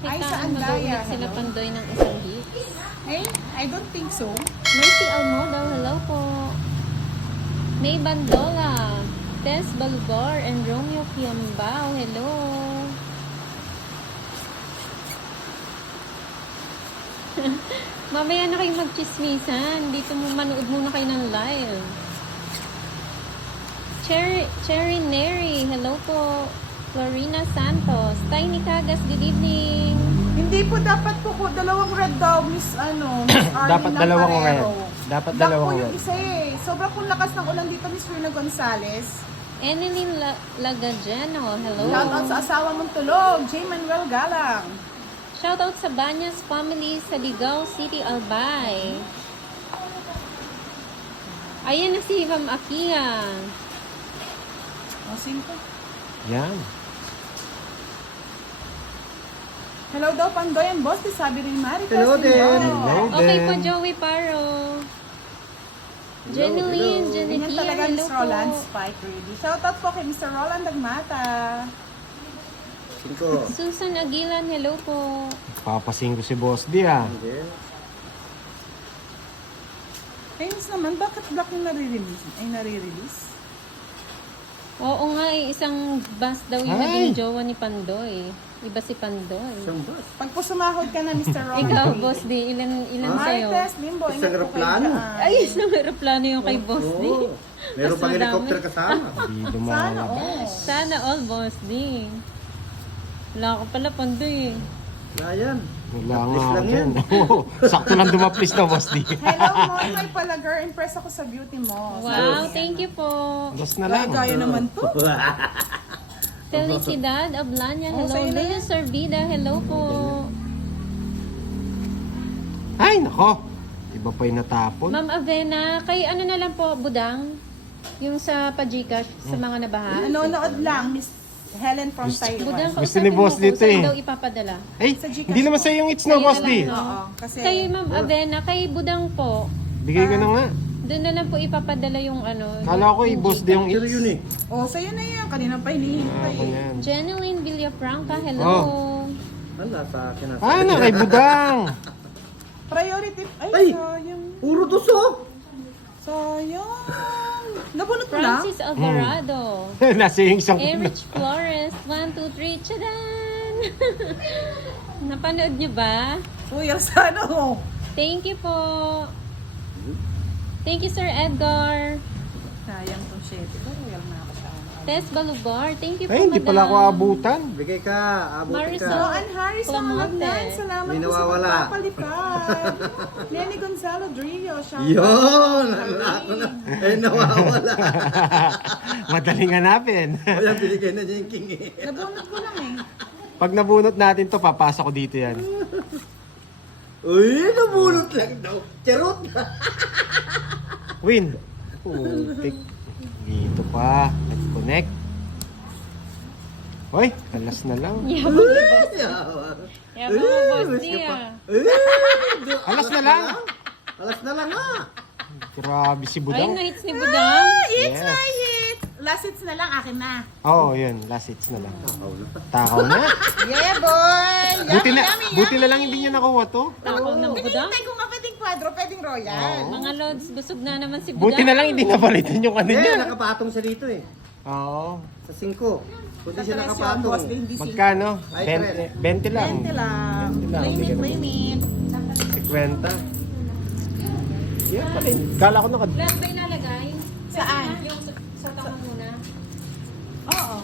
Ay, Nakitaan saan mag-ulit daya? sila Hello? Pandoy ng isang hit. Hey, I don't think so. Mercy Almodal, hello po. May Bandola, Tess Balugor, and Romeo Kiambao, hello. Mamaya na kayo magchismisan. Dito mo manood muna kayo ng live. Cherry Neri, hello po. Florina Santos, Tiny Cagas, good evening. Hindi po dapat po dalawang red daw, Miss Miss Arlene Dapat dalawang red. Navarro. Dapat Black dalawang po yung red. isa eh. Sobrang kung lakas ng ulan dito, Miss Rina Gonzalez. Eneline Lagajeno, hello. Shout out sa asawa mong tulog, J. Manuel Galang. Shoutout sa Banyas family sa Ligao City, Albay. Ayan na si Ma'am Akia. O, simple. Yan. Hello daw, Pandoy and Boss, sabi rin Marites. Hello din. Hello Okay din. po, Joey Paro. Jeneline, Ganyan Genevieve, talaga, hello Miss po. Roland Spike Ready. Shout out po kay Mr. Roland Dagmata. 5. Susan Aguilan, hello po. Papasing ko si Boss D ah. Hindi. Ayun naman, bakit black yung nare-release? Oo nga eh, isang bus daw yung Ay! naging jowa ni Pandoy. Iba si Pandoy. Isang bus. Pag po sumahod ka na, Mr. Roland. Ikaw, Boss D, ilan sa'yo? Marites, Limbo, Isang ingat po kayo aeroplano. dyan. Ay, isang aeroplano yung kay Boss D. Oo. Meron Mas pang madami. helicopter kasama. Hindi Sana, lumalabas. Sana all, Boss D. Wala ka pala, Pandoy eh. Wala yan. Wala At nga least ako lang dyan. yan. Oo, sakto lang dumaplis na, Boss D. Hello, Moy Palagar. Impress ako sa beauty mo. Wow, thank you po. Boss na lang. Gaya naman to. Felicidad Ablanya, Oh, hello. sa'yo na Lea yan. Sorvida, hello po. Ay, nako. Iba pa yung natapon. Ma'am Avena, kay ano na lang po, Budang? Yung sa Pagcash, sa mga nabaha? Nanonood lang, Miss Helen from Budang, Taiwan. Gusto ni Boss ko, dito saan eh. daw ipapadala? Ay, Sa Gcash hindi naman po. sa'yo yung it's na, Sa'yo Boss na D. lang, no? Oo, kasi Kay Ma'am Avena, kay Budang po, Bigay ko na nga. doon na lang po ipapadala yung ano. Kala ko yung Boss D yung Pero it's. yun eh. oh, sa'yo na yan. Kanina pa hinihintay. Ako yan. Jeneline Villafranca, hello. Oh. Wala sa akin. Ah, na kay Budang. Priority. Ay, Ay! sayang. Puro tuso. Sayang. Nabunot mo na? Francis Alvarado. Nasa yung isang Erich Flores, 1, 2, 3, tchadan! Napanood niyo ba? Uy, sana oh. Thank you po. Thank you, Sir Edgar. Sayang tong 7. Royal na ako sa ano. Tess Balubar, thank you po, Ay, hindi pala ako abutan. Bigay ka. Abutin Marisol. ka. Joanne Harris ng Clamote. Magnan. Salamat May po sa nawawala. pagpapalipad. Lenny Gonzalo Drillo. Shout Yun. out. Wala ko na. Eh, nawawala. Madaling hanapin. Kaya binigay na niya yung king eh. Nabunot ko lang eh. Pag nabunot natin to, papasok ko dito yan. Uy, nabunot lang daw. Charot. Win. Putik. Dito pa. Nag-connect. Hoy, alas na lang. Yabang mo, Boss D, ah. Alas na lang. Alas na lang ah. Grabe si Ay, Budang. na-hits ni Budang. It's Yes. my hit. Last hits na lang, akin na. Oo, yun. Last hits na lang. Takaw na. Yeah, boy! Buti na lang hindi niya nakuha to. Takaw ng Budang. Hinihintay ko nga pwedeng kwadro, pwedeng royal. Mga lods, busog na naman si Budang. Buti na lang hindi napalitan yung ano Eh, niya. nakapatong siya dito eh. Oo. Sa 5. Kundi siya Boss, nakapatong. hindi si Magkano? Ay, 20 lang. 20 lang. 20 lang. Limit, limit. 50. Yeah, pala. Kala ko naka... Lahat ba ilalagay? Saan? Yung sa tama muna. Oo.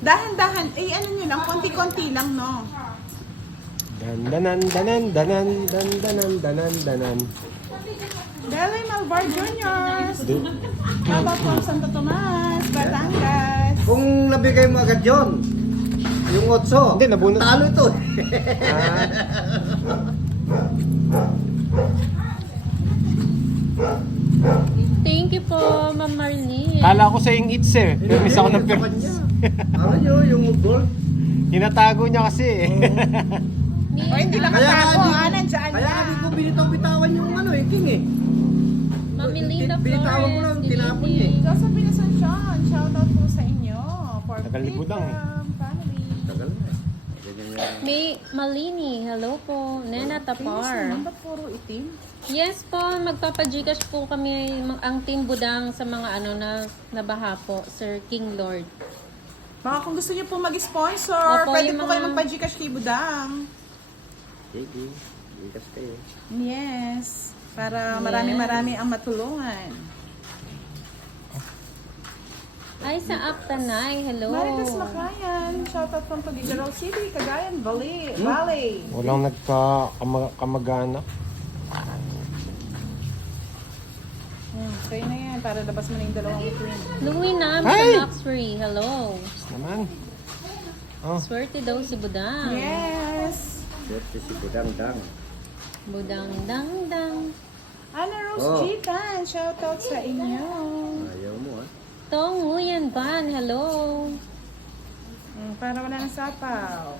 Dahan-dahan. Eh, ano nyo lang, konti-konti lang, no? Dandanan, danan, danan, dandanan, danan, danan. Belay Malvar Jr. Baba from Santo Tomas, Batangas. Kung nabigay mo agad yun, yung 8. Hindi, nabunot. Talo ito. Ah, Thank you po, Ma'am Marlene. kala ko sa yung it's eh. Pero miss ako ng Sa kanya. Ano yun, yung gold. Hinatago niya kasi eh. O, hindi lang Kaya nga matago, di ko- nandyan Kaya lang. hindi ko binitaw-bitawan yung ano eh, king eh. Mami Linda Binitawan ko Flores. lang, good tinapon niya eh. evening. Josephine Asuncion, shoutout po sa inyo. For Tagal ni Budang eh. family. Tagal na eh. Ganyan yan. May Malini, hello po. Nena Tapar. Ba't puro itim? Yes po, magpapa-Gcash po kami ang Team Budang sa mga ano na nabaha po, Sir King Lord. Baka kung gusto niyo po mag-sponsor, Opo, pwede yung po mga- kayo magpa-Gcash kay Budang. Sige. Likas kayo. Yes. Para Yes. marami-marami ang matulungan. Ay, sa Aktanay, hello. Marites Makayan, shoutout from Tuguegarao City, Cagayan Valley. Walang nagka-kamag-anak. Kayo na yan, para labas mo na yung dalawang twin. Louie Nam Ay! sa Luxury, hello. Naman. Oh, Swerte daw si Budang. Yes. Swerte si Budang-dang. Budang dang dang. Ana Rose Oh. Jitan, shoutout sa inyo. Ayaw mo Tong Nguyen Ban, hello. Para wala ng sapaw.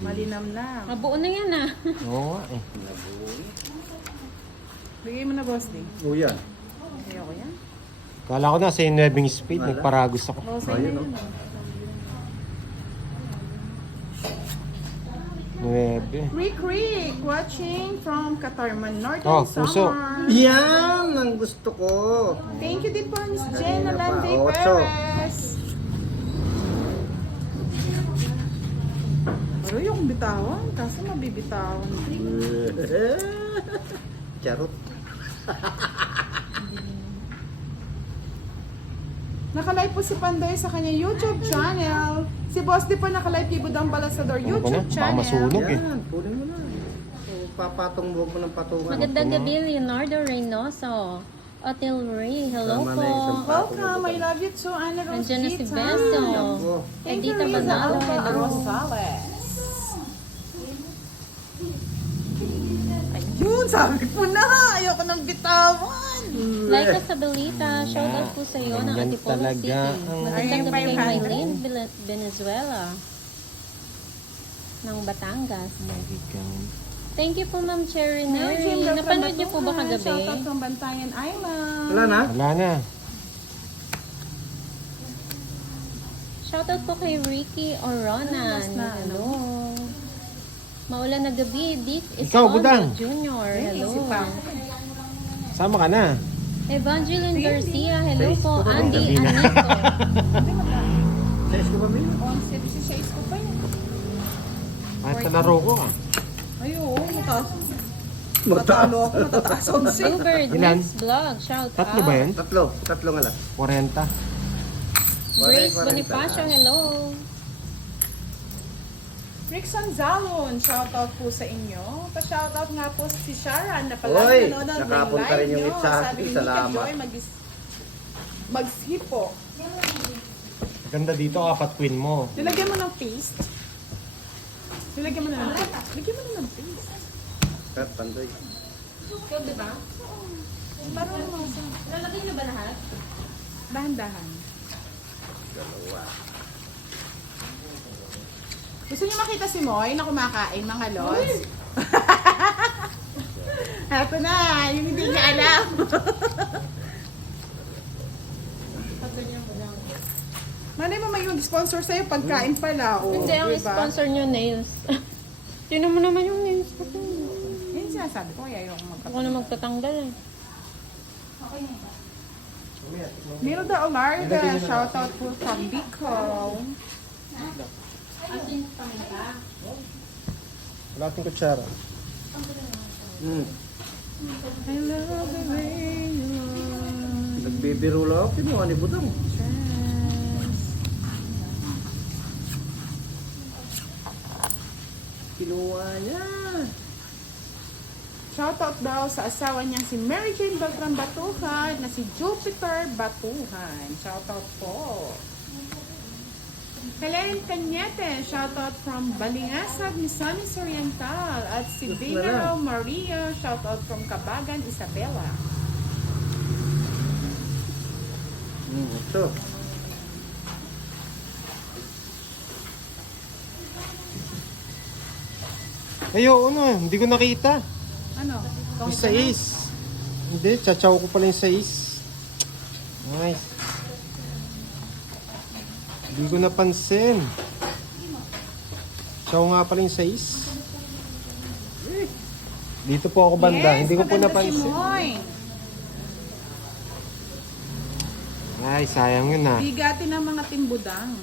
Malinam na. Mabuo na yan ah. oo nga eh. Bigay mo na, boss, di. O yan. Ayoko yan. Kala ko na sa Nueving Speed, Wala. nagparagos ako. Boss, Ayun, ayun. Nueve. Rick, watching from Katarman, Northern Oh, puso. Samar. Yan ang gusto ko. Thank you din po, Miss Jenna Kanina pa, Landay 8. Perez. Pero yung bitawan, kaso mabibitawan. Charot. Nakalive po si Panday sa kanya YouTube channel. Si Boss di pa nakalive kay Budang Balasador Ano ba na? YouTube Baka channel. masunog eh. Yan, kunin mo na. So, papatong mo ng patungan. Magandang gabi, Leonardo Reynoso. Otil Ray, hello Tama na po. yung isang Welcome, I love you too, Ana Rose Nandiyan na si Gita. Besto. Ako. Thank you, Edita Riza Manalo, Alba hello. Rosales. Ayun, sabi ko na, ayoko ng bitawan. Laika Sabelita, shoutout po sa iyo ng Ganyan Antipolo talaga City. ang- Magandang gabi kay 500. Maylene Venezuela ng Batangas. Thank you po, Ma'am Cherry Mary Neri. Jane Beltran Napanood niyo po ba Batuhan, kagabi? Shoutout from Bantayan Island. Wala na? Wala na. Shoutout po kay Ricky Oronan. Mas na, Hello. Maulan na gabi, Dick Ikaw, Budang. Jr. Hello. Isip pa. Sama ka na. Evangeline Garcia, hello po. Facebook Andy Gabi na. Anito. Size ko ba ba yun? 11.16 ko pa yan. At talaro ko ah. Ay, oo, mataas. Matalo ako, matataas ang sin. Bluebird Ilan? Mix Vlog, shout Tatlo out. ba yan? Tatlo nga lang. 40. Grace 40. Bonifacio, hello. Rickson Zalon, shoutout po sa inyo. Pa-shoutout nga po si Sharon na pala Oy, nanonood ng nakapunta rin live yung nyo. sa akin. Sabi ni Salamat. Nika Joy, mag-sipo. Ganda dito, apat queen mo. Nilagyan mo ng paste. Nilagyan mo na ng paste. Lagyan mo na ng paste. Kat, pandoy. Ikaw, di ba? Marunong mo sa Lalagay na ba lahat? dahan-dahan. Dalawa. Gusto niyo makita si Moy na kumakain, mga lods? Ito na, yung hindi niya alam. Malay mo may mag-sponsor sa'yo pagkain pala. Oh, Hindi, ang diba? sponsor nyo nails. Tignan mo naman yung nails ko. Yun sinasabi ko, kaya ayoko Ako na magtatanggal eh. Milda Olarga, shoutout po from Bicol. Wala ating kutsara. I love the way you are. Nagbibiro lang ako. Kinuha ni Budang. Kinuha niya. Shoutout daw sa asawa niya si Mary Jane Beltran Batuhan na si Jupiter Batuhan. Shoutout po. Kalain Cañete, shoutout from Balingasag, Misamis Oriental. At si Sus, Binaro Maria, shoutout from Kabagan, Isabela. Ito. Ay, oo no, hindi ko nakita. Ano? Yung 6. Hindi, chachaw ko pala yung 6. Nice. Hindi ko napansin. Chow nga pala yung size. Dito po ako banda. Hindi ko po maganda si napansin. Moy. Ay, sayang yun ah. Bigati ng mga timbudang.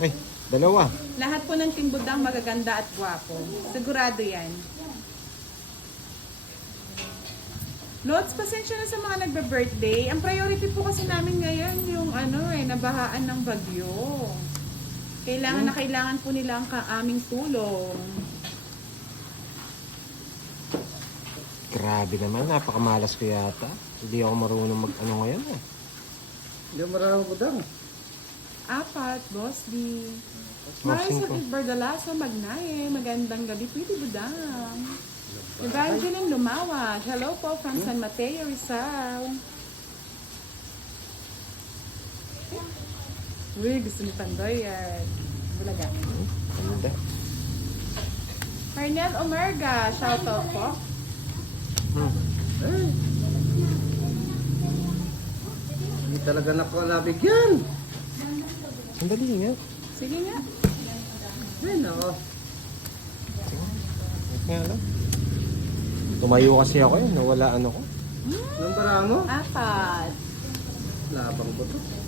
Ay, dalawa. Lahat po ng timbudang magaganda at gwapo. Sigurado yan. Lods, pasensya na sa mga nagbe-birthday. Ang priority po kasi namin ngayon yung nabahaan ng bagyo. Kailangan na kailangan po nila ang aming tulong. Grabe naman, napakamalas ko yata. Hindi ako marunong mag-ano ngayon eh. Hindi mo maraming budang. 4, Boss D. Oh, Maris 5. at Bardalaso, Magnaye. Magandang gabi, Pwede Budang. Evangeline Lumawa. Hello po from San Mateo, Rizal. Uy, gusto ni Pandoy yan. Bulaga. Ganda. Arnel Omerga, shoutout po. Eh. Hindi talaga na ko nabigyan. Sandali nga. Sige nga. Ay, nako. Wait nga lang. Tumayo kasi ako yun. Nawala ano ko. Nang bara mo? 4. Labang ko to.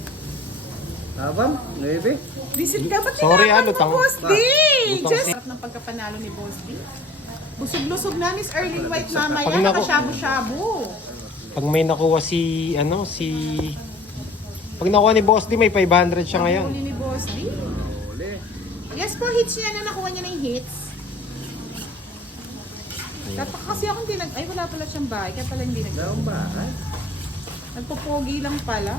Labang? 9? Visit ka ba Sorry, tinapang lutang. mo, Boss D? Lutang Just si- sarap ng pagkapanalo ni Boss D. Busog-lusog na, Miss Erling White mamaya. Pag naku- Nakashabu-shabu. Pag may nakuha Pag nakuha ni Boss D, may 500 siya ngayon. Huli ni Boss D. Uli. Yes po, hits niya na nakuha niya ng hits. Dapat kasi ako hindi ay wala pala siyang bahay, kaya pala hindi Daong ba? nagpopogi lang pala.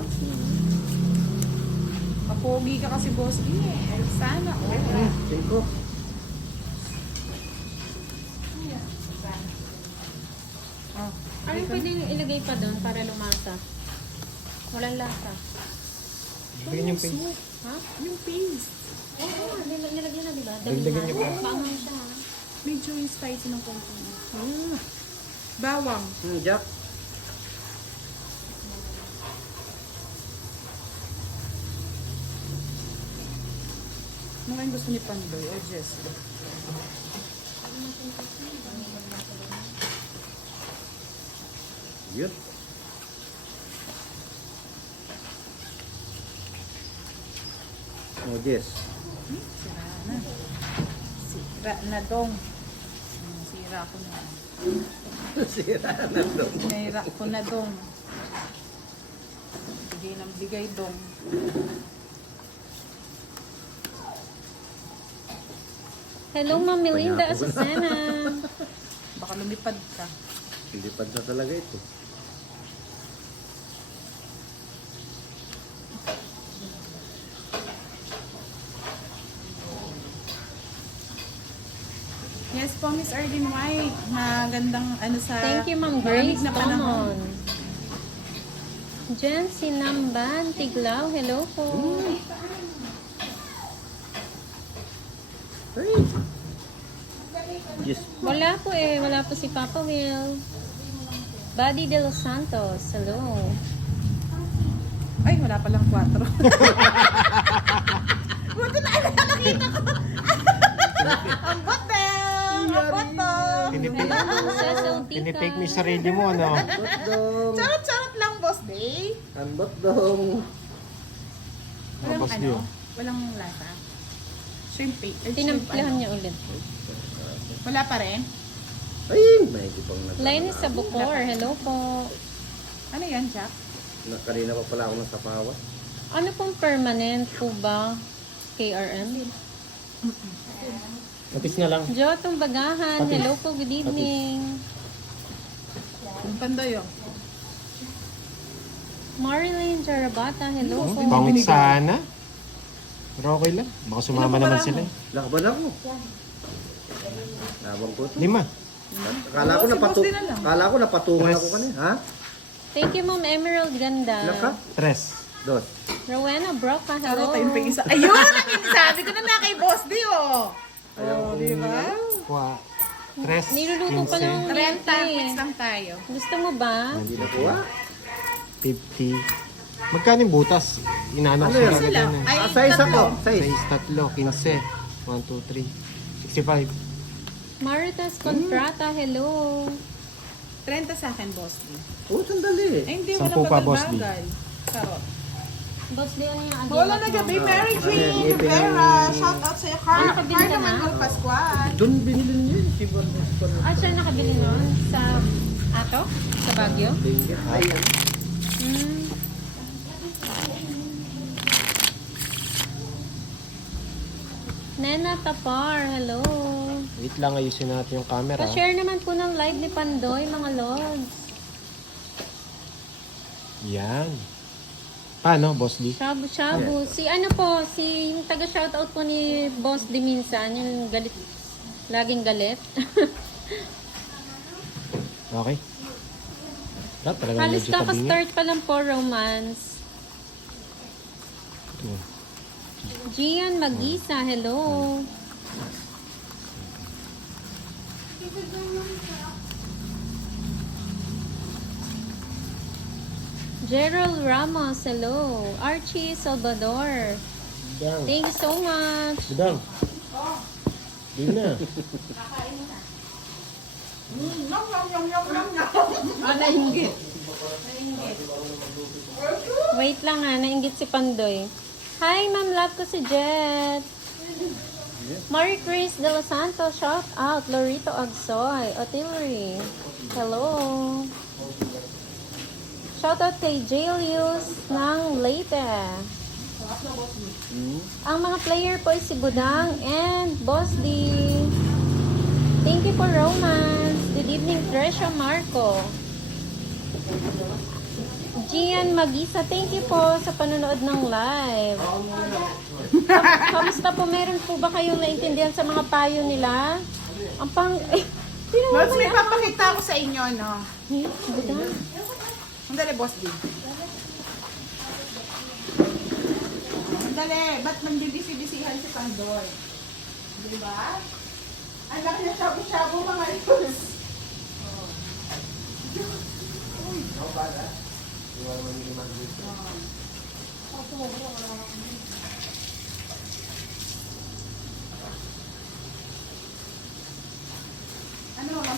Mapogi ka kasi Boss D eh. Sana, 5. Ano pwede ilagay pa doon para lumasa? Walang lasa. Bigyan yung pin. Ha? Yung paste. Oo, nilagyan na diba? Dagdagan niyo pa. Paangon siya ha? Medyo yung spicy ng konti. Bawang. Jack. Ano kayong gusto ni Pandoy o Jess? Yun. Oh, yes. Sira na. Sira na dong. Sira ko na. Sira na to. Sinira ko na dong. Bigay ng bigay dong. Hello, Ma'am Melinda Panyapo ka na. Asusena. Baka lumipad ka. Pilipad na talaga ito. Yes po, Miss Arlene White. Magandang sa... Thank you, Ma'am malamig Grace na panahon. Tomon. Jen Sinamban Tiglaw, hello po. Ay. Yes. Wala po eh, wala po si Papa Will. Buddy De Los Santos, hello. Ay, wala palang 4. Buti na nakita ko. Ang bote! Ang boto! Cecil Tinitake mo yung Tika. sarili mo, ano? Ambot dong. Charot-charot lang, Boss Day. Ambot dong. Walang Boss Dio. walang lasa. Shrimp paste. Tinamplahan niya ulit. Wala pa rin? Ay, may pang Linus sa Bukor, hello po. Ano yan, Jack? Kanina pa pala ako ng sapawa. Ano pong permanent po ba? KRM? Matis na lang. Jotong Bagahan, hello po, good evening. Yung pandoy, oh. Marilyn Jarabata, hello po. Bangot sana. Pero okay lang. Baka sumama Ilan pa naman ba sila. mo? Lakban ako. Labang ko to. 5. Kala ko Si Boss napatu din na lang. Kala ko napatungan Tres. ako kanina. Ha? Thank you, Ma'am Emerald Ganda. Ilan ka? 3. Dos. Rowena Broca, hello. Charot, ayun pa yung isa. Ayun! Ang sabi ko na kay Boss Day, oh. Oh, di ba? 3. Niluluto pa ng 30 lente. minutes lang tayo. Gusto mo ba? Hindi na kuha. 50. Magkano yung butas? Inaano Ano ko yun? sa Isa lang. ganyan. Ay, Size tatlo. ako. Size. Size tatlo, 15. 1, 2, 3. 65. Maritas Contrata, hello. 30 sa akin, Boss D. Oh, sandali. Ay, hindi, 10 walang pa, Boss D. bagal-bagal. Charot. Boss, di ano yung agad? Bola na gabi, Mary Ayan, Jane ipin- Rivera. Shout out sa'yo, Carl. nakabili Carl ka naman, na? Gol Pascual. Doon binili niya yun. Si Bon. Ah, siya nakabili nun? Sa Ato? Sa Baguio? Ayan. Hmm. Nena Tapar, hello. Wait lang, ayusin natin yung camera. Pa-share naman po ng live ni Pandoy, mga lods. Yan. Paano, Boss D? Shabu-shabu. Si ano po, si yung taga-shoutout po ni Boss di minsan, yung galit, laging galit. Okay. Talagang Halos medyo tabingi. kaka-start pa lang po, romance. Ito. Gian Magisa, hello. Gerald Ramos, hello. Archie Salvador, Budang. thank you so much. Budang. Di na. Ah, nainggit. Wait lang ha, nainggit si Pandoy. Hi, ma'am, love ko si Jet. Marie Chris De Los Santos, shout out. Lorito Agsoy, Otillery, hello. Shout out kay Jailius ng Leyte. Ang mga player po ay si Budang and Boss D. Thank you for romance. Good evening, Tresha Marco. Gian Magisa, thank you po sa panonood ng live. Kamusta po? Meron po ba kayong naintindihan sa mga payo nila? Ang pang... Lods, may papakita ko sa inyo, no? Budang. Sandali, Boss D. Sandali, ba't nandibisi-bisihan si Pandoy? Diba? Ang laki na shabu-shabu, mga lods.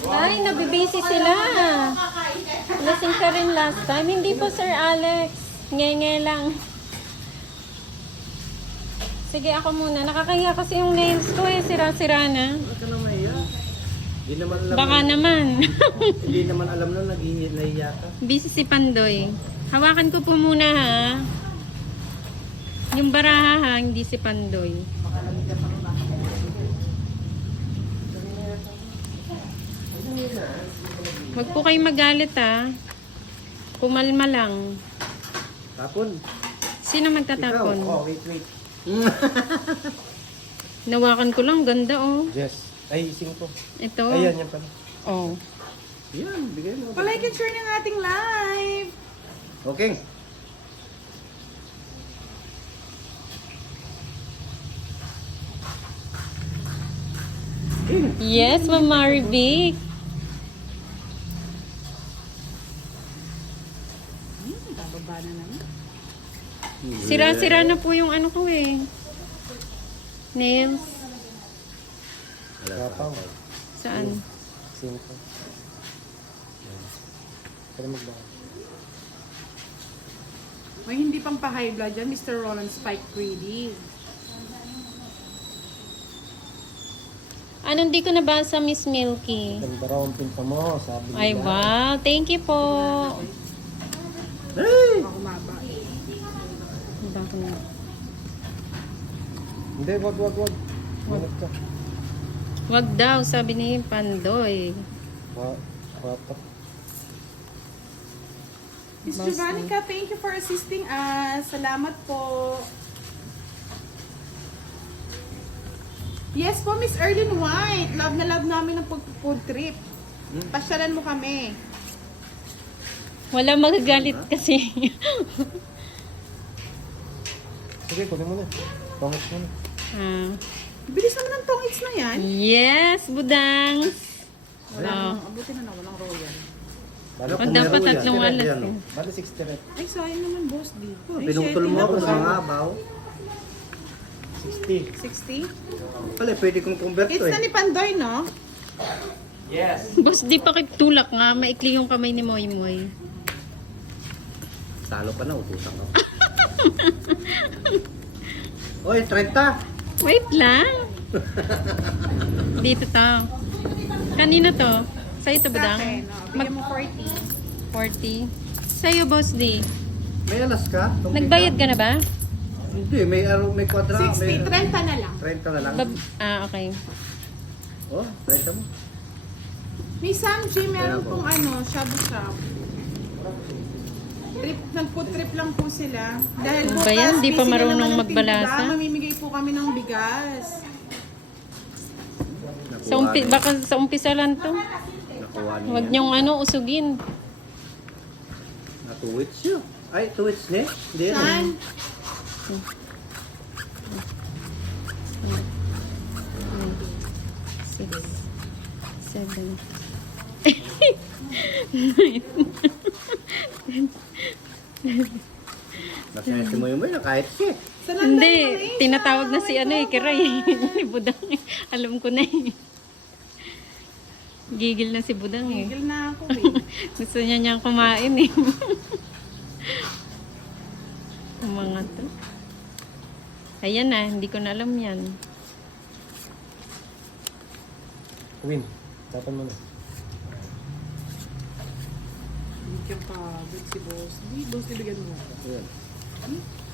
Ay, nabibisi sila. Lasing ka rin last time. Hindi po, Sir Alex. Ngenge lang. Sige, ako muna. Nakakahiya kasi yung nails ko eh. Sira-sira na. Huwag ka na mahiya. Hindi naman alam. Baka naman. Hindi naman alam na naghihiya ka. Busy si Pandoy. Hawakan ko po muna ha. Yung baraha ha, hindi si Pandoy. Huwag po kayo magalit ha. Kumalma lang. Tapon. Sino Ikaw. magtatapon? Oh, wait. Nawakan ko lang, ganda oh. Yes. Ay, 5. Ito. Ayan, yan pala. Oh. Yan, bigay mo. Palike and share ng ating live. Okay. Yes, Ma'am Marivic. Bababa na naman. Sira-sira na po yung ano ko eh. Nails. Kapaw. Saan? 5. Pero magbahan. May hindi pang pa-high blood dyan, Mr. Roland Spike Greedy. Anong di ko nabasa, Miss Milky? Ganda raw ang pinta mo, sabi nila. Ay, wow. Thank you po. Baka humaba. Iba ko na. Hindi, wag. Minute ka. Wag daw, sabi ni Pandoy. Watak. Miss Boss Giovannica, thank you for assisting us. Salamat po. Yes po, Miss Erlyn White. Love na love namin ang pag-food trip. Pasyalan mo kami. Wala magagalit kasi. Sige, kunin mo na. Pangit mo na. Ah. Bilis naman ang tongits na yan. Yes, budang. Walang, abutin na walang royal. Bali, O, dapat meron yan. tatlong Yan, alas. yan, eh. oh. bali 60 rin. Ay, sayang naman, boss D. Oh, Ay, pinutol 7 mo na ako po. sa mga abaw. 60. 60? Pala, pwede kong convert It's to na eh. ni Pandoy, no? Boss, di pa tulak nga. Maikli yung kamay ni Moy Moy. Talo ka na, utusan ka. Oy, 30! Wait lang. Dito to. Kanino to? Sa'yo to, Sa Budang? akin, no? Bigyan mo 40. 40. Sa'yo, Boss D. May alas ka? Tungkol Nagbayad ka na ba? Hindi, may kwadra. 60, 30 na lang. 30 na lang. Okay. Oh, 30 mo. Ni Sam G, meron Kaya po. pong ano, shabu-shabu. Nag-food trip lang po sila. Dahil Ano bukas, ba yan? Di pa busy na marunong naman ang magbalasa? tindahan. Mamimigay po kami ng bigas. Nakuha Baka sa umpisa lang to. Nakuha niya. Huwag niyong usugin. Na 2 weeks yun. Ay, 2 weeks na eh. Hindi yan. Saan? Six, seven. Nasinasi mo yung na kahit siya. Saan ang Hindi, dami mo, Isa? tinatawag na si Kiray. Ni Budang. Alam ko na eh. Gigil na si Budang eh. Tigil na ako eh. Gusto niya niyang kumain eh. Ang mga to. Ayan na, hindi ko na alam yan. Win. Tapan mo na. Hindi ka pagod si boss. Hindi, boss, bibigyan mo ako. Yan.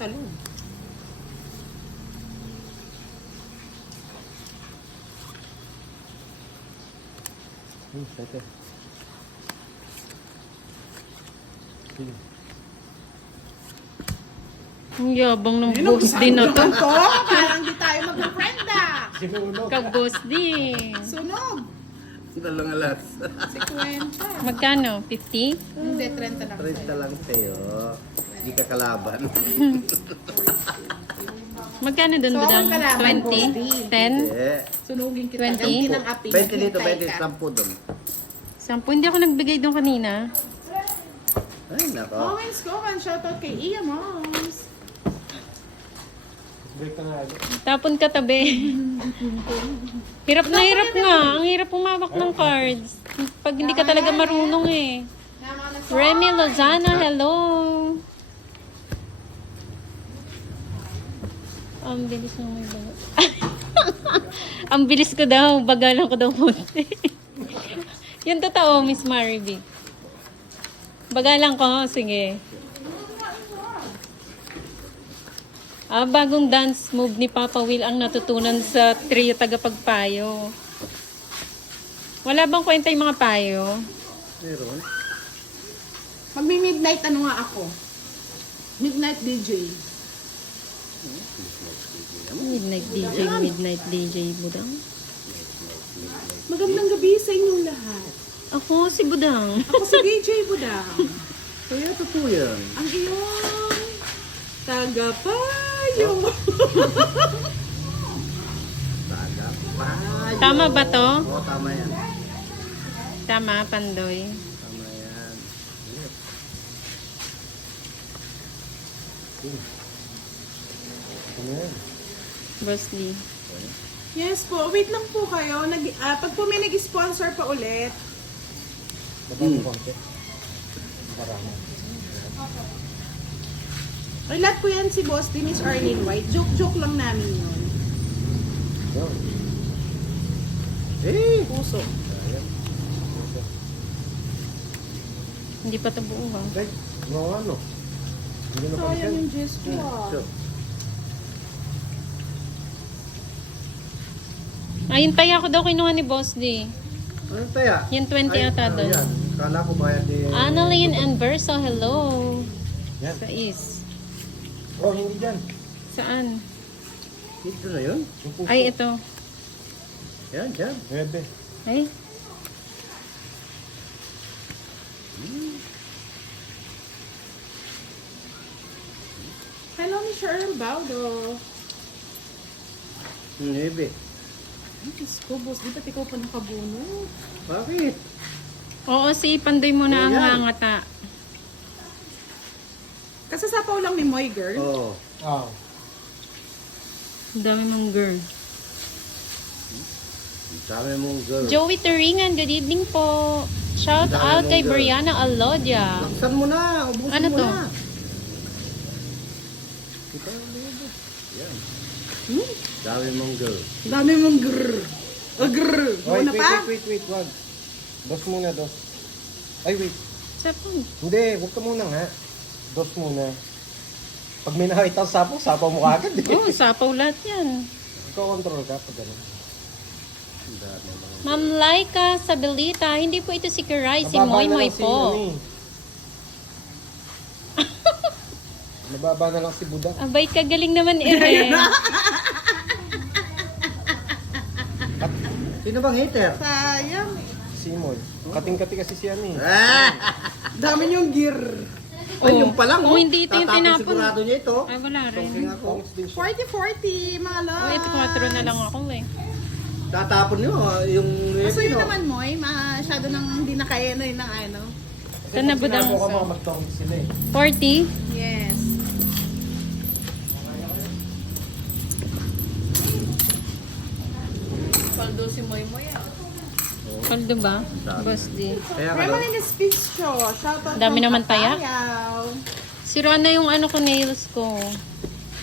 Talon. Sete. Sige. Ang yabang ng boss din na to. To, parang di tayo mag-friend ah. Kag-boss din. Sunog. Sila lang alas. 50. Magkano? 50? Hindi, 30 lang. 30 lang sa'yo. Hindi ka kalaban. Magkano doon So, Budang? akong kalaban, 20? boss D. 10? Eh, Sunugin kita. 20? Ganti ng api. 20 dito, Hintay 20, ka. 10 doon. 10? Hindi ako nagbigay doon kanina. Ay, nako. Moments ko, man. Shoutout kay Iya Moms. Break ka nga agad. Tapon ka tabi. Hirap na hirap nga. Ang hirap humawak ng cards. Pag hindi ka talaga marunong eh. Remy Lozana, hello. Ang bilis na may baga. Ang bilis ko daw. Bagalan ko daw punti. Yun totoo, Miss Mariby. Bagalan ko. Sige. Bagong dance move ni Papa Will ang natutunan sa trio tagapagpayo. Wala bang kwenta yung mga payo? Meron. Magmi-midnight ano nga ako. Midnight DJ. Midnight DJ Budang. Magandang gabi sa inyong lahat. Ako si Budang. Ako si DJ Budang. Kaya totoo yan. Ang iyong tagapayong. Taga payo. Tama ba to? Oo, tama yan. Tama, Pandoy. Tama yan. Ano yan? Bruce Lee. Yes po, wait lang po kayo. Pag po may nag-sponsor pa ulit, Baba mo konti. Marami. ay lahat po yan si Boss D, Miss Arlene White. Joke-joke lang namin yun. Yun. Eh! Puso. Ayan. Hindi pa ito buo ba? Right. Mga ano? Hindi na Sayang pansin. yung Diyos ko ah. So, Ayun, taya ko daw kinuha ni Boss D. ano tayo? Yung 20 ata doon. Yan. Kala ko bayad din. Annalyn and Verso, hello. Yan. Sa is. Oh, hindi dyan. Saan? Dito na yun? Yung puso. Ay, ito. Yan, yan. Bebe. Ay, Hello, Miss Earl Baldo. Nebe. Ay, Diyos ko, Boss D, ba't ikaw pa nakabunot? Bakit? Oo, si Pandoy muna ang Ayan. ngangata. Kasasapaw lang ni Moy, girl. Oo. Oh. Ang dami mong girl. Ang dami mong girl. Joey Turingan, good evening po. Shout Ang dami out mong kay girl. Brianna Alodia. Laksan mo na. Ubusin Ano mo to? na. Kita mo na yun. Yan. Dami mong girl. Dami mong grrr. Grrr. Wait, Muna pa? wait, wag. Dos muna, dos. Ay, wait. Sapon. Hindi, huwag ka muna nga. Dos muna. Pag may nakita ang sapaw mo kagad eh. Oo, sapaw lahat yan. Ikaw control ka pag gano'n. Ang dami mong Ma'am Laika Sabilita, hindi po ito si Kiray, si Mababa Moy na Moy lang si, po. ano eh. Mababa na lang si Buda. Abay, kagaling naman Ire. Sino bang hater? Sayang. Si Moy. Kating-kati kasi si ano eh. Dami niyong gear. Ay, yung pa lang, Kung hindi ito yung Tatapon tinapon. sigurado niya ito. Ay, wala rin. Tungking ako. Pongs din siya. 40-40, mga love. Oh, ito 4 na lang ako eh. Tatapon niyo yung Kaso yun no? naman, Moy, masyado nang hindi na kaya na yun ng ano. Saan na budang Sinabi ko so? mga magtawag sila eh. 40? Yes. Paldo si Moy Moy ah. Paldo ba? Dami. Boss D. Kaya ka Raymond in the speech show. Shout out Dami from naman taya. Patayaw. Sira na yung ano ko, nails ko.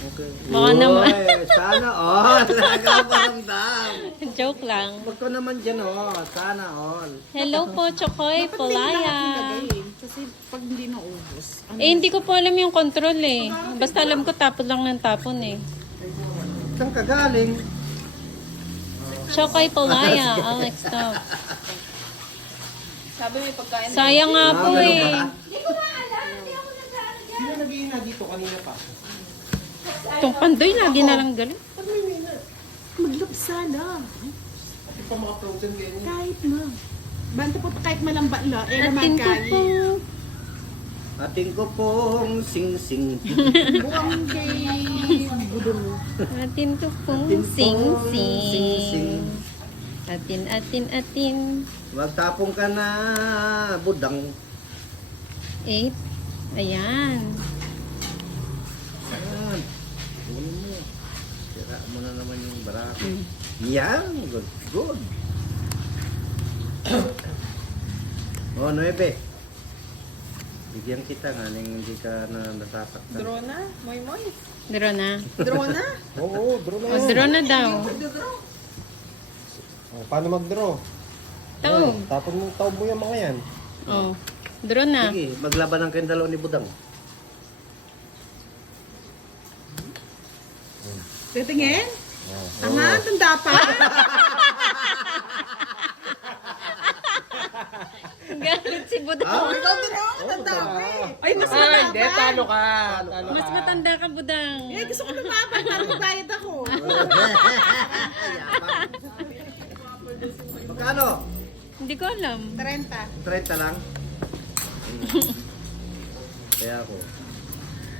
Okay. Baka naman. Sana all. Nagpaparamdam. Joke lang. Huwag ko naman dyan, oh. Sana all. Hello po, Chokoy Dapat din lahat Palaya. nilagay. Kasi pag hindi naubos. Ano? Eh, hindi ko po alam yung control eh. Basta alam ko tapon lang ng tapon eh. Saan ka galing? Chokoy Palaya, Alex Top. Sabi may pagkain. Sayang nga po ganun eh. ba? Sino nag-iina dito kanina pa? Itong Pandoy, lagi na lang galing. Maglapsala. Hindi pa mga frozen ganyan. Kahit na. Banta po kahit malamba la. Eh naman Atin ko po. kayo. Ating ko pong sing-sing. Buwang kay budol. Atin ko pong Atin pong sing-sing. sing-sing. Atin. Magtapong ka na, budang. 8. Ayan. Yan. Kunin mo. Sira mo na naman yung barako. Yan. Good. Good. Oh, 9. Bigyan kita nga nang hindi ka na nasasaktan. Draw na, Moy Moy. Draw na. Draw na. Oo, draw na O, yan. draw na daw. Oh, paano mag-draw? Taw. Ayan, tapon mo yung mga yan. Oh, draw na. Sige, maglaban ng kayong dalawa ni Budang. Titingin? Oh. Tama, tanda pa. Galit si Budang. Ikaw din ako, tanda pa eh. Ay, mas Ay, hindi, mataba. talo ka. Talo Mas ka. matanda ka, Budang. Eh, gusto ko lumaban para magbayad ako. Magkano? Hindi ko alam. 30. 30 lang? Kaya ako.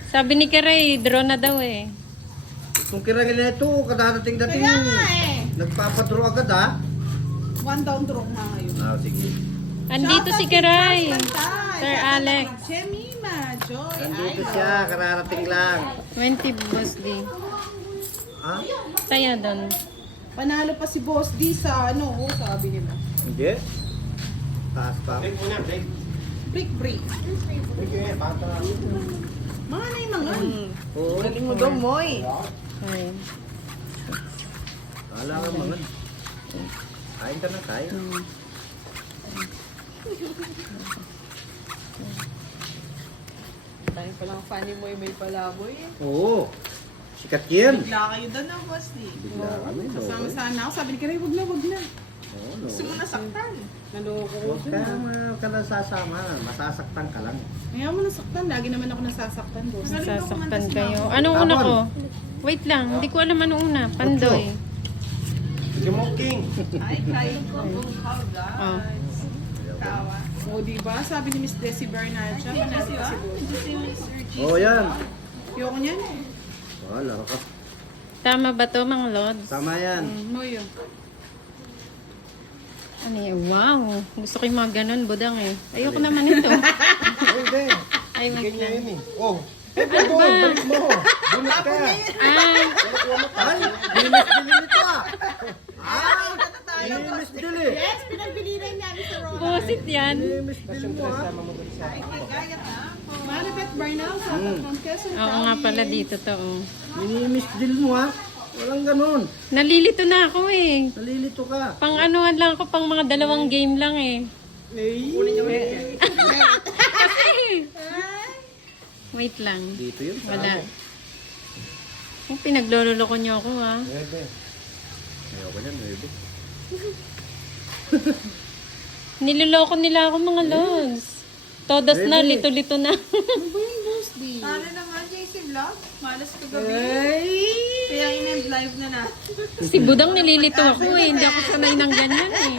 Sabi ni Kiray, draw na daw eh. Kung kirangin na ito, kadarating-dating. Kaya nga eh. Nagpapadro agad ha? One down draw nga ngayon. Ah, sige. Andito si Kiray. Sir Alex. Jemima, Joy, Nandito Idol. siya, kararating lang. 20 Boss D. Ha? Taya doon. Panalo pa si Boss D sa ano, oh, sabi nila. Hindi. Taas pa. Break muna, break. Break. Break yun, bata. Mga na yung mga. Oo. Galing mo daw, Moy. Ay. Kala ka mga. Kain ka na, kain. Tayo palang funny Moy may palaboy eh. Oo. Sikat yan. Bigla kayo doon ng Boss D. Bigla kami, no? Kasama sana ako. Sabi ni Kiray, wag na. Oo, no? Gusto mo nasaktan. Naloko ko Huwag ka nasasama. Masasaktan ka lang. Kaya mo nasaktan. Lagi naman ako nasasaktan, Boss. Sasaktan kayo. Anong una ko? Wait lang, hindi ko alam anong una. Pandoy. Sige mo, King. Ay, kaya ko. Oh. Tawa. O, diba? Sabi ni Miss Desi Bernard siya. Manalo pa si Boss. Oo, yan. Ayoko niyan. Wala ka. Tama ba to mga lods? Tama yan. Moy, oh. Ano yan? Wow. Gusto ko yung mga ganun, budang eh. Ayoko naman ito. Hindi. Ay, wait Ganyan lang. yun eh. Oh. Ano Doon, ba? balik mo. Bunot ka. Ah, Ay, linis din ito ah. Linis din eh. Yes, pinagbiliran namin sa Rona. busit yan. Linis din mo ah. Sama mo doon sa... Maribeth Bernal, from Quezon Oo nga pala dito to. Oh. Linis din mo ah. Walang ganun. Nalilito na ako eh. Nalilito ka. Pang anuhan lang ako, pang mga 2 game lang eh. Wait lang. Dito yun. Wala. Oh, pinagloloko niyo ako ah. Pwede. Ayoko yan, baby. Niloloko nila ako mga lods. Todas na, Really? lito-lito na. Ano naman, JC Vlog? Malas ko gabi. Kaya in-end live na natin. Si Budang nililito ako eh. Hindi ako sanay ng ganyan eh.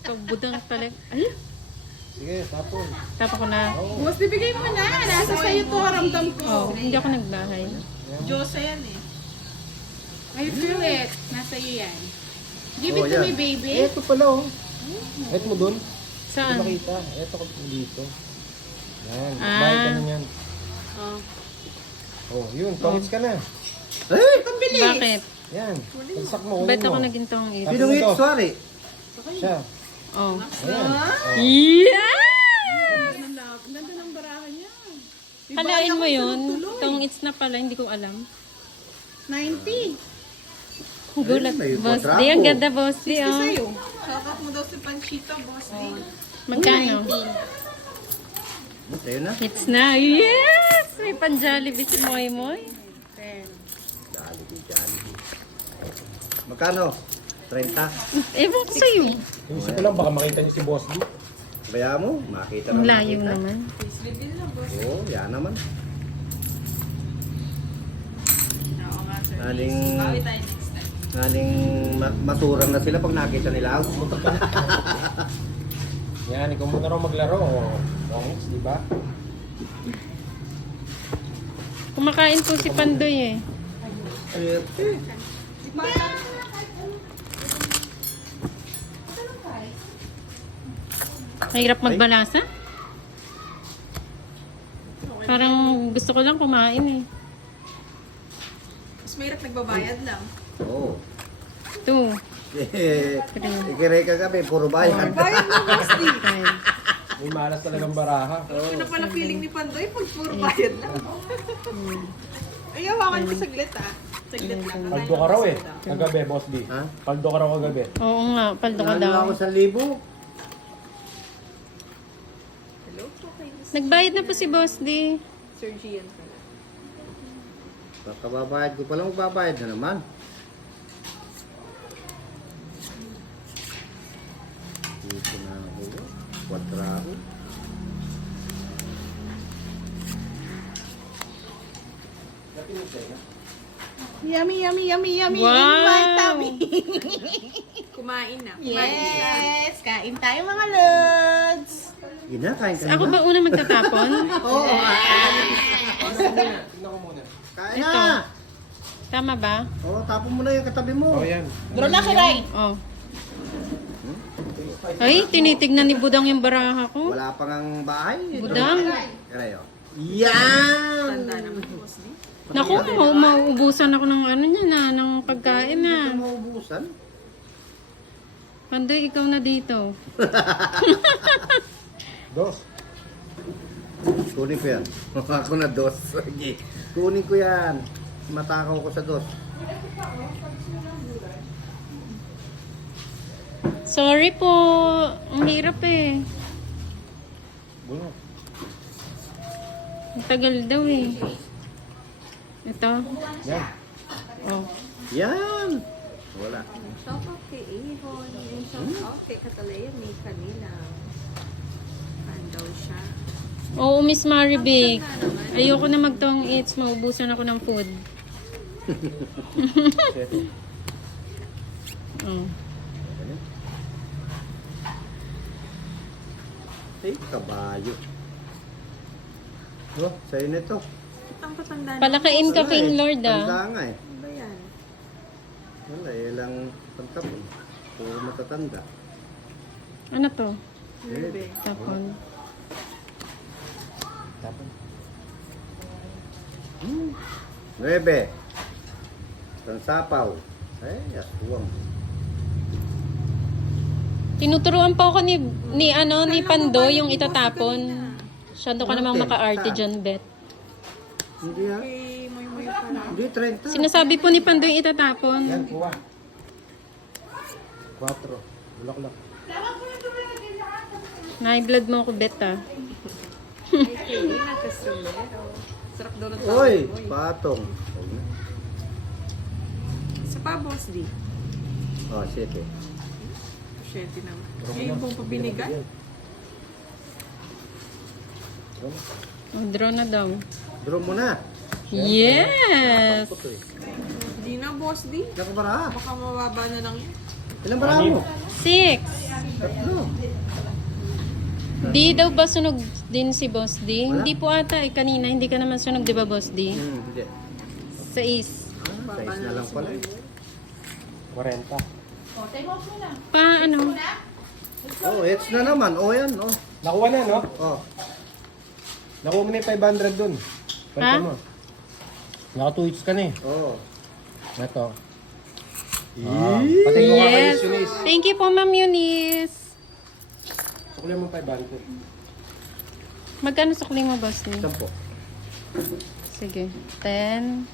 So, Budang talaga. Ay, Sige, tapon. tapa ko na. Boss, bibigay mo na. Nasa sa'yo to, ramdam ko. Oh, hindi ako nagbahay. Diyosa yan eh. I feel it. Nasa iyo yan. Give it Oh, to yan. me, baby. Ito pala oh. Ito mo doon. Saan? Makita. Ito ko dito. Yan. Ah. Bayad ka na yan. Oh. Oh, yun. Pangits ka na. Eh! Bakit? Yan. Pagsak mo. Ba't kunin ako mo. naging tong ito? Sinong Ito. it? Sorry. Siya. Oh. Ayan. Yeah! Ganda ng barahan niya. Kalain mo yun? Tong it's na pala, hindi ko alam. 90. Gulat. may Boss kontrako. D, ang ganda boss D. Oh. Sa'yo. Shoutout mo daw si Panchita, boss. Magkano? Sa'yo na. It's na. Yes! May pan-Jollibee si Moy Moy. Jollibee, Jollibee. Magkano? 30? Ewan ko sa'yo. Yung isa ko lang, baka makita niyo si Boss D. Kaya mo, makita Ang naman. layo naman. Oo, yan naman. Aling masurang na sila pag nakita nila ako. Yan, ikaw muna raw maglaro. Oh. Pangits, di ba? Kumakain po si Pandoy eh. Mahirap magbalasa. Parang gusto ko lang kumain eh. Mas mahirap nagbabayad lang. Oo. 2, Ikireka kami, puro bayan. Bayad mo, boss. 5. May malas talagang baraha. Ano na pala feeling ni Pandoy pag puro bayad lang. Ay, hawakan ko saglit ah. Saglit lang. Paldo ka raw eh. Kagabi, Boss D. Ha? Paldo ka raw kagabi. Oo nga, paldo ka Ano daw. ako sa libo? Hello po kay Nagbayad na po si Boss D. Sir Gian pala. Kakababayad ko palang magbabayad na naman. Dito na ako. Kwadrao. Yummy, yummy, yummy, yummy. Wow! Invite kami. Kumain na. Yes! Kain tayo mga lods. Ginakain ka Ako na ba una magtatapon? Oo. Tingnan ko muna. Kain Ito. na. Tama ba? Oo, tapon mo na yung katabi mo. Oh, yan. Dro na kiray. Oh. Ay, tinitignan ni Budang yung baraha ko. Wala pang ang bahay. Budang. Karayo. Yan! Tanda naman boss ni. Naku, mauubusan ako ng ano niya na, ng pagkain Hindi na. ka maubusan. Pandoy, ikaw na dito. Dos. Kunin ko yan. Ako na dos. Sige. Kunin ko yan. Matakaw ko sa dos. Sorry po. Ang hirap eh. Bunot. Ang tagal daw eh. Ito. Yan. Oh. Yan! Wala. Shout out kay Ihon, yung shout out kay Katalaya ni kanina. Pandaw siya. Oo, Miss Marivic. Ayoko na magtong eats. Maubusan ako ng food. Oh. Ay, kabayo. Oh, sa'yo na ito. Ang patanda na. Palakain ka, King Lord ah. Tanda nga eh. Ano ba yan? Wala, ilang pagtapon. Puro matatanda. Ano to? Bebe. Tapon. Tapon. 9. Sansapaw. Ay, aswang. Tinuturuan pa ako ni Pandoy yung itatapon. Masyado ka namang maka-arte dyan, Bet. Hindi ha? Okay, moy-moy pa lang. Hindi, 30. Sinasabi po ni Pandoy itatapon. Yan, kuha. 4. Bulak-lak. Nai-blood mo ako, Bet, ah. May kanina kasumero. Sarap daw ng tawag. Uy, patong. Huwag na. Sa pa, boss D. Oh, 7. 7 naman. Eh, yung pong pabinigay. Oh, draw na daw. Draw mo na. Yes! Puto eh. Hindi na, boss D. Ilang ka bara? Baka mababa na lang yan. Ilang bara mo? 6. Tatlo. Di daw ba sunog din si Boss D? Hindi po ata eh. Kanina, hindi ka naman sunog, di ba, Boss D? Hindi. 6. Size na lang pala. 40. Pa, ano? Oh, it's na naman. Oh, yan. Oh. Nakuha na, no? Oh. Nakuha mo na yung 500 dun. Ha? Kwento mo. Naka 2 hits ka na eh. Oh. Ito. Pati yung Yes! Yunis. Thank you po, Ma'am Eunice. Sukuli mo 500. Magkano sukli mo, Boss D? 10. Sige. 10,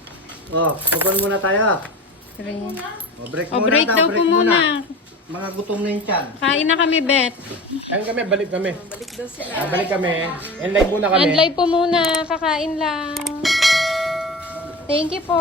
Oh, maguan muna tayo. 3. Oh, break O, muna. break daw po muna. Mga gutom na yung tiyan. Kain na kami, Bet. Ayun kami, balik kami. Balik daw sila. Balik kami. And live muna kami. And live po muna. Kakain lang. Thank you po.